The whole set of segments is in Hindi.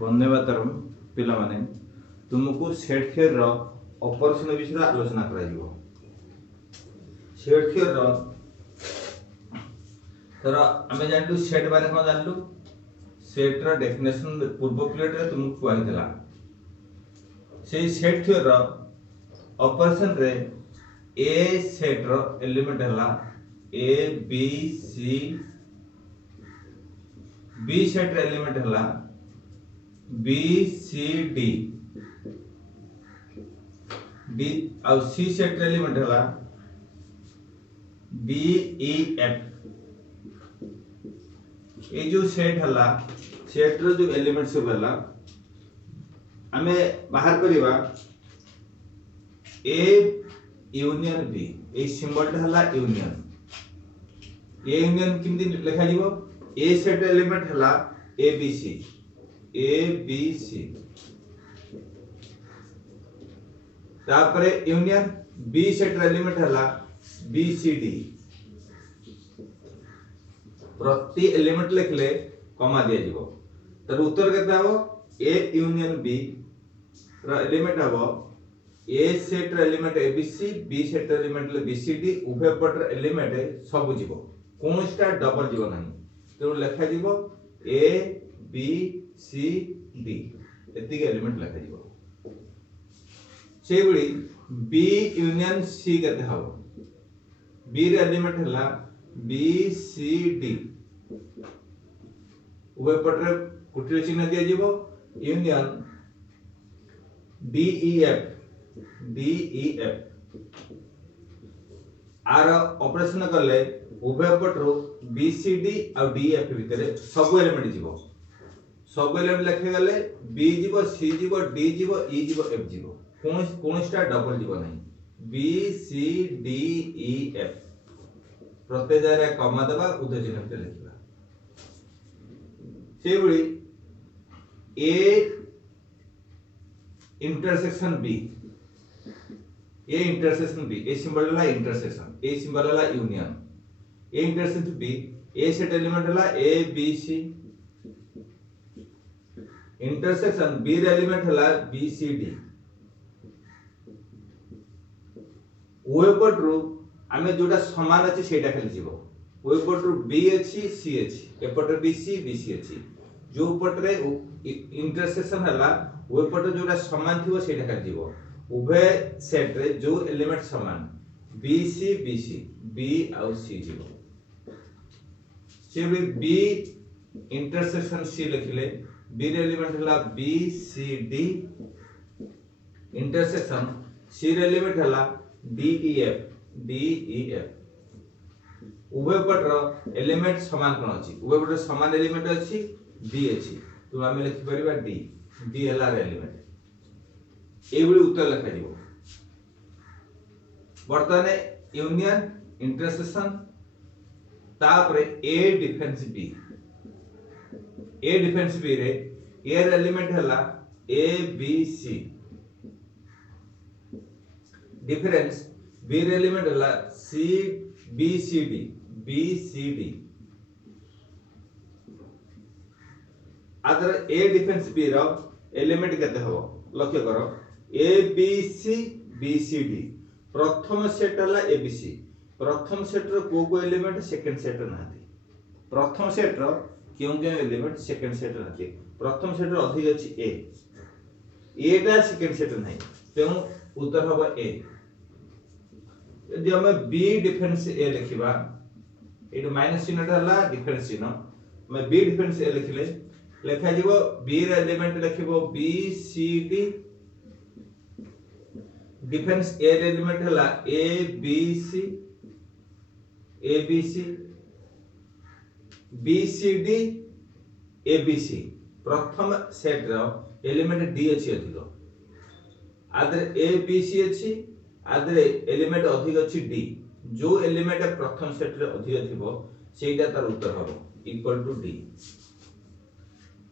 वंदे मातरम पिला माने तुमको सेट थियर रो ऑपरेशन विषय आलोचना करा जिवो। सेट थियर रो तर आमे जानलु सेट बारे को जानलु। सेट रो डेफिनेशन पूर्व प्लेट रे तुमको कुआ हितला। से सेट थियर रो ऑपरेशन रे ए सेट रो एलिमेंट हला A B C, B set रो एलिमेंट हला बी सी डी, डी और सी सेट रो एलिमेंट हला डी ई एफ। ये जो सेट हला सेट रो जो एलिमेंट सब हला हमें बाहर करिवा A union B. A symbol हला यूनियन। ए यूनियन किमती लिखा जीवो ए सेट एलिमेंट हला A B C, A B C तापरे यूनियन बी सेट एलिमेंट हला बी सी डी। प्रति एलिमेंट लिखले कमा दिया जीवो तर उत्तर केते हबो ए यूनियन बी रो एलिमेंट हबो ए सेट रो element A B C, B set रो एलिमेंट बी सी डी। उभय पट रो एलिमेंट सब जीवो कोनस्टा डबल जीवो नाही तो लिखा जीवो ए बी सी डी एति एलिमेंट लिखा जीवो। सेबडी बी यूनियन सी केते हबो बी रे एलिमेंट हला बी सी डी। उभय पट रे कुटिर चिन्ह दिया जीवो union D E F, D E F R operation करले उभय पट रो बी सी डी और डी एफ भितरे सब एलिमेंट जीवो। सब एलिमेंट लिखे गले बी जीवो, सी जीवो, डी जीवो, ई जीवो, एफ जीवो कोनस्टा डबल जीवो नहीं। B C D E F प्रत्येक जगह कमा दबा उद्धर चिन्ह भितर लिखिबा। सेबडी A intersection B, A intersection B, A symbol हला इंटरसेक्शन, ए सिंबल हला union. A intersection B A set element हला A B C, intersection B रे एलिमेंट हला बी सी डी। वेपट रो आमे जोटा समान अछि सेटा खाली जीवो। वेपट रो बी अछि सी अछि, एपट बी सी अछि। जो पट रे इंटरसेक्शन हला वेपट जोटा समान थिवो सेटा खाली जीवो। उभय सेट रे जो एलिमेंट समान बी सी बी और सी जीवो। से बी इंटरसेक्शन सी लिखले बी रे एलिमेंट हला B C D, intersection C रे एलिमेंट हला डी ई एफ। उभय पट रो एलिमेंट समान कोन अछि उभय पट समान एलिमेंट अछि डी अछि तो हम लिखि परिबा डी हला रे एलिमेंट एबडी उत्तर लिखा दिबो। वर्तमान यूनियन इंटरसेक्शन तापरे A difference B. A difference B रे ए रे एलिमेंट हला A B C, difference B रे एलिमेंट हला सी बी सी डी। आदर ए डिफेंस बी रो एलिमेंट केते हबो लक्ष्य करो ए बी सी डी। प्रथम सेट हला ए बी सी। प्रथम सेट रो को एलिमेंट सेकंड सेट नाथि। प्रथम सेट रो क्यों एलिमेंट सेकंड सेट नाथि। प्रथम सेट रो अधिक अछि ए टा सेकंड सेट नाही तेनु उत्तर हबो ए। यदि हम बी डिफेंस ए लिखिबा एटु माइनस चिन्ह हला डिफेंस चिन्ह हम बी डिफेंस ए लिखले लिखा जीवो बी रे एलिमेंट लिखिबो B C D, difference A रे एलिमेंट हला A B C, B C D A B C. प्रथम सेट रो एलिमेंट डी अछि अधिक आदरे ए बी सी अछि आदरे एलिमेंट अधिक अछि डी। जो एलिमेंट प्रथम सेट रे अधिक थिबो सेटा तार उत्तर हबो इक्वल टू डी।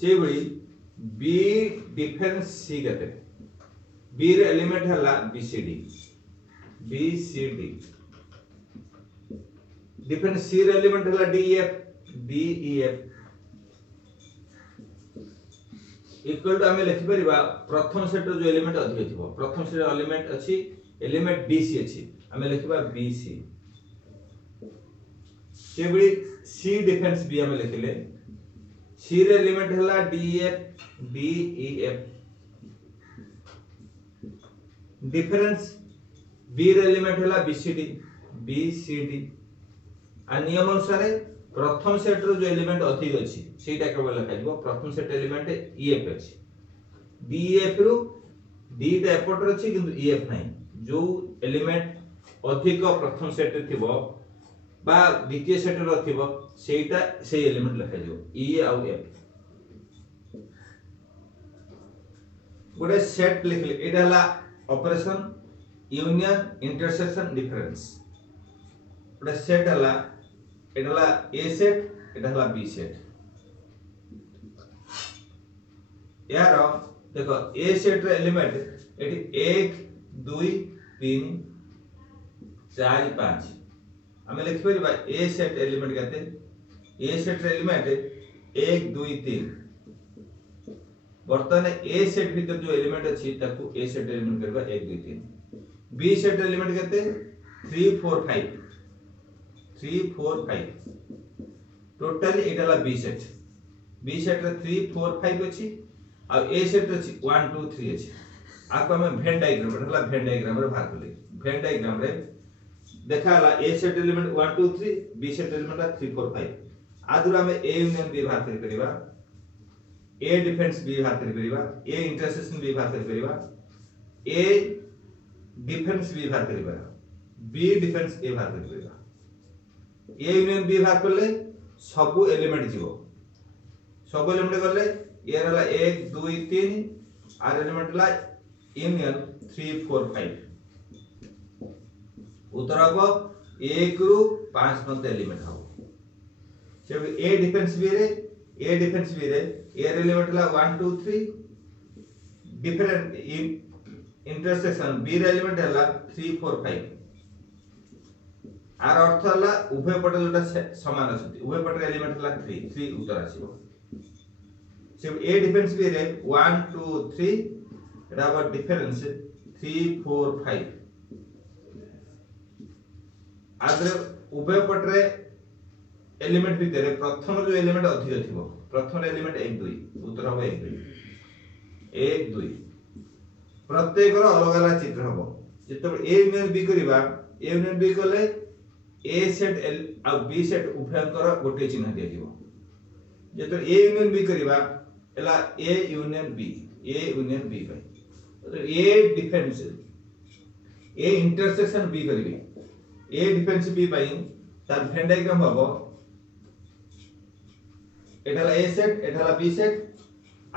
सेबडी बी डिफेंस सी केते बी रे एलिमेंट हला B C D, difference C रे एलिमेंट हला D E F. Equal to आमे लिखि परिबा प्रथम सेट जो एलिमेंट अधिक थिबो प्रथम सेट एलिमेंट अछि एलिमेंट BC अछि आमे लिखिबा BC सेबडी C डिफरेंस B आमे लिखिले C रे एलिमेंट हला DF BEF डिफरेंस B रे एलिमेंट हला BCD आ नियम अनुसार प्रथम सेट रो जो एलिमेंट अधिक अछि सेटा केवल लिखा जिवो प्रथम सेट एलिमेंट EF अछि DEF रो डीटा एपटर अछि किंतु EF नाही जो एलिमेंट अधिक प्रथम सेट रे थिबो बा द्वितीय सेट रो थिबो सेटा से एलिमेंट लिखा जिवो E आ F गोटे सेट लिखले एटा हला ऑपरेशन यूनियन इंटरसेक्शन डिफरेंस गोटे सेट हला एटा हला A सेट एटा हला B सेट यार देखो A सेट रे एलिमेंट एटी 1 2 3 4 5 हमें लिख परिबा A सेट एलिमेंट कहते A सेट रे एलिमेंट 1 2 3 वर्तमान A सेट भीतर जो एलिमेंट अछि ताकू A सेट एलिमेंट करबा 1 2 3 B सेट एलिमेंट कहते 3 4 5 3 4 5 टोटली एटाला B सेट रे 3 4 5 अछि आ A सेट अछि 1 2 3 अछि आको हम वेन डायग्राम हला वेन डायग्राम रे भाग कले वेन डायग्राम रे देखा हला A set element 1 2 3 B set element 3 4 5 आदुरा में A यूनियन B भाग करि परिबा A डिफरेंस B भाग करि परिबा A इंटरसेक्शन B भाग करि परिबा A डिफरेंस B भाग करि परिबा B डिफरेंस A भाग करि परिबा A यूनियन B भाग करले सब एलिमेंट जीवो सब एलिमेंट करले ये रहला 1 2 3 आर एलिमेंट ला यूनियन 3 4 5 उत्तर हबो 1 रु 5 पर्यंत एलिमेंट हबो से A डिफरेंस B रे A एलिमेंट ला 1 2 3 डिफरेंट इंटरसेक्शन B रे एलिमेंट हला 3 4 5 आर अर्थ हला उभय पट जोटा समान अछि उभय पट एलिमेंट हला 3 उत्तर आसीबो से A डिफरेंस B रे 1 2 3 एटा बा डिफरेंस 3 4 5 आदर उभय पट रे एलिमेंट भीतर प्रथम जो एलिमेंट अधिक थिबो प्रथम एलिमेंट 1 2 उत्तर हो 1 2 प्रत्येक रो अलग अलग चित्र हबो जतो A यूनियन B करबा A यूनियन B करले A सेट L आ B सेट उभयकर गोटे चिन्ह दिया जिवो जतो A यूनियन B करबा एला A यूनियन B पाई तो A difference A intersection B करबी A डिफरेंस B पाई तार वेन डायग्राम हबो एटाला A सेट एटाला B सेट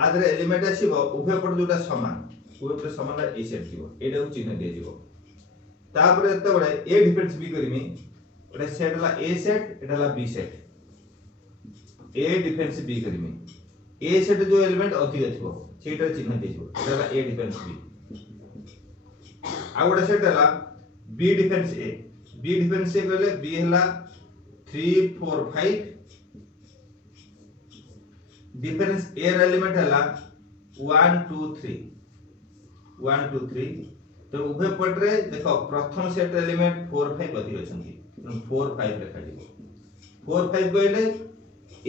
आदर एलिमेंट आसीबो उभय पट जोटा समान उभय पट समान A सेट जीवो एटा को चिन्ह दिया जिवो तापर एत बडे A डिफरेंस B करमी ओटा सेट ला A सेट एटाला B set A difference B करमी A सेट जो एलिमेंट अधिक थिबो सेटा चिन्ह दिजिवो एटाला A डिफरेंस B आ गोटा सेट हला B डिफरेंस A कहले B हला 3 4 5 डिफरेंस A रे एलिमेंट हला 1 2 3 तो उभय पट रे देखो प्रथम सेट एलिमेंट 4 5 अधिक अछंती 4 5 लिखा जिवो 4 5 कहले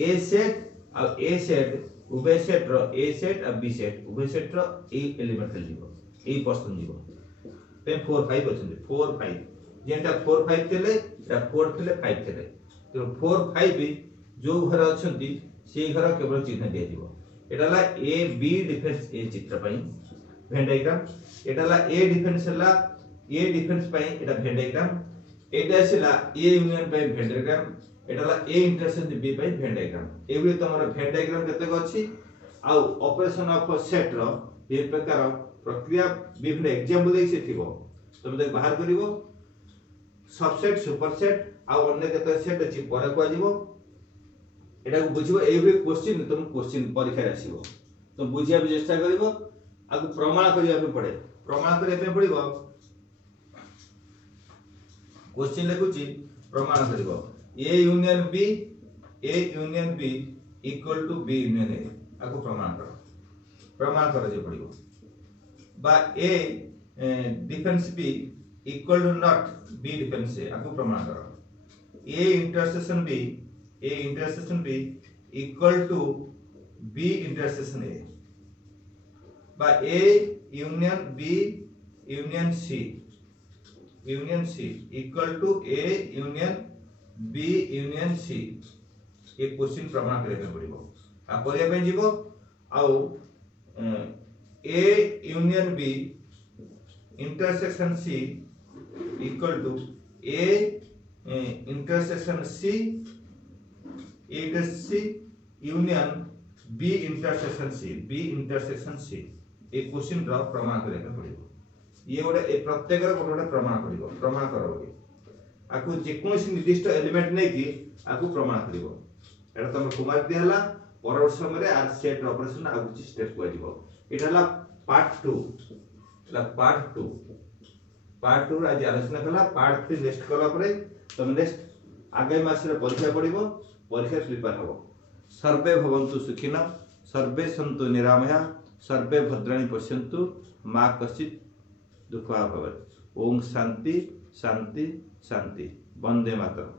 A सेट आ A सेट उभय सेट रो A सेट आ B सेट उभय सेट रो ए एलिमेंट जीवो ए पर्सन जीवो पे 4 5 अछंती 4 5 जेंटा 4 5 तेले एटा 4 तेले 5 तेले तो 4 5 जो घर अछंती से घर केवल चिन्ह दिया जीवो एटाला A B डिफरेंस A चित्र पई वेन डायग्राम एटाला A डिफरेंस हला A डिफरेंस पई एटा वेन डायग्राम एटा सिला A यूनियन पई वेन डायग्राम एटाला A इंटरसेक्शन B पई वेन डायग्राम एबे तमरा वेन डायग्राम केते अछि आ ऑपरेशन ऑफ सेट रो ए प्रकार प्रक्रिया विभिन्न एग्जांपल देख से थिबो तुम देख बाहर करिवो सबसेट सुपरसेट आ अन्य केते सेट अछि पर को आजिवो एटा को बुझिबो एबे क्वेश्चन तुम क्वेश्चन परीक्षा रे आसीबो तुम बुझिया चेष्टा करिवो आगु प्रमाण करिया पे पड़े प्रमाण करिया पे पड़िबो क्वेश्चन लिखुची प्रमाण करिवो A union B equal to B union A आगु प्रमाण करो प्रमाण कर जे पड़िबो बा A difference B equal to not B difference A आकु प्रमाण करो A intersection B equal to B intersection A बा A union B union C equal to A union B union C ये क्वेश्चन प्रमाण करबे पड़िबो आ करिया पे जीवो आउ A union B intersection C equal to A intersection C union B intersection C ए क्वेश्चन रो प्रमाण करबे पड़िबो ये गोटे ए प्रत्येक रो गोटे प्रमाण करिवो प्रमाण करो आकु जे कोनसी निर्दिष्ट एलिमेंट नै कि आकु प्रमाण करिवो एटा तम कुमार दिहला परवर्ती समय रे आर सेट ऑपरेशन आ कुछ स्टेप को आजिवो एटा हला पार्ट 2 पार्ट 2 आज आलोचना कला पार्ट 3 नेक्स्ट कला परे तम नेक्स्ट आगे मास रे परीक्षा पड़िबो परीक्षा प्रिपेयर हबो सर्वे भवन्तु सुखिनः सर्वे सन्तु निरामया सर्वे भद्राणि पश्यन्तु मा कश्चित् दुःखा भवेत् ओम शांति शांति शांति वंदे मातरम।